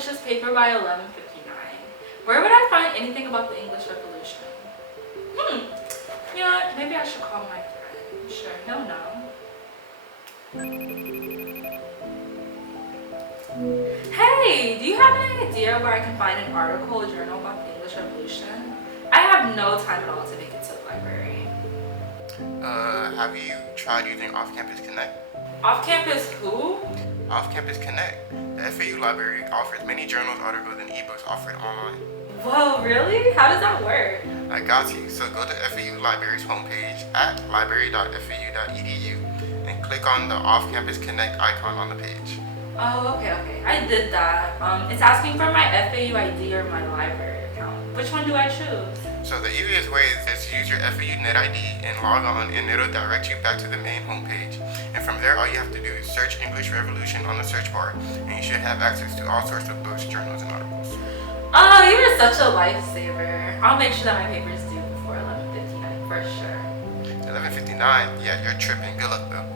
finish this paper by 11:59. Where would I find anything about the English Revolution? You know what? Maybe I should call my friend. Sure, he'll know. Hey, do you have any idea where I can find an article or journal about the English Revolution? I have no time at all to make it to the library. Have you tried using Off-Campus Connect? Off-campus who? Off-Campus Connect. The FAU library offers many journals, articles, and ebooks offered online. Whoa, really? How does that work? I got you. So go to FAU Library's homepage at library.fau.edu and click on the Off-Campus Connect icon on the page. Oh, okay. I did that. It's asking for my FAU ID or my library account. Which one do I choose? So the easiest way is just use your FAU Net ID and log on, and it'll direct you back to the main homepage. And from there, all you have to do is search English Revolution on the search bar, and you should have access to all sorts of books, journals, and articles. Oh, you are such a lifesaver. I'll make sure that my paper is due before 11:59 for sure. 11:59? Yeah, you're tripping. Good luck, though.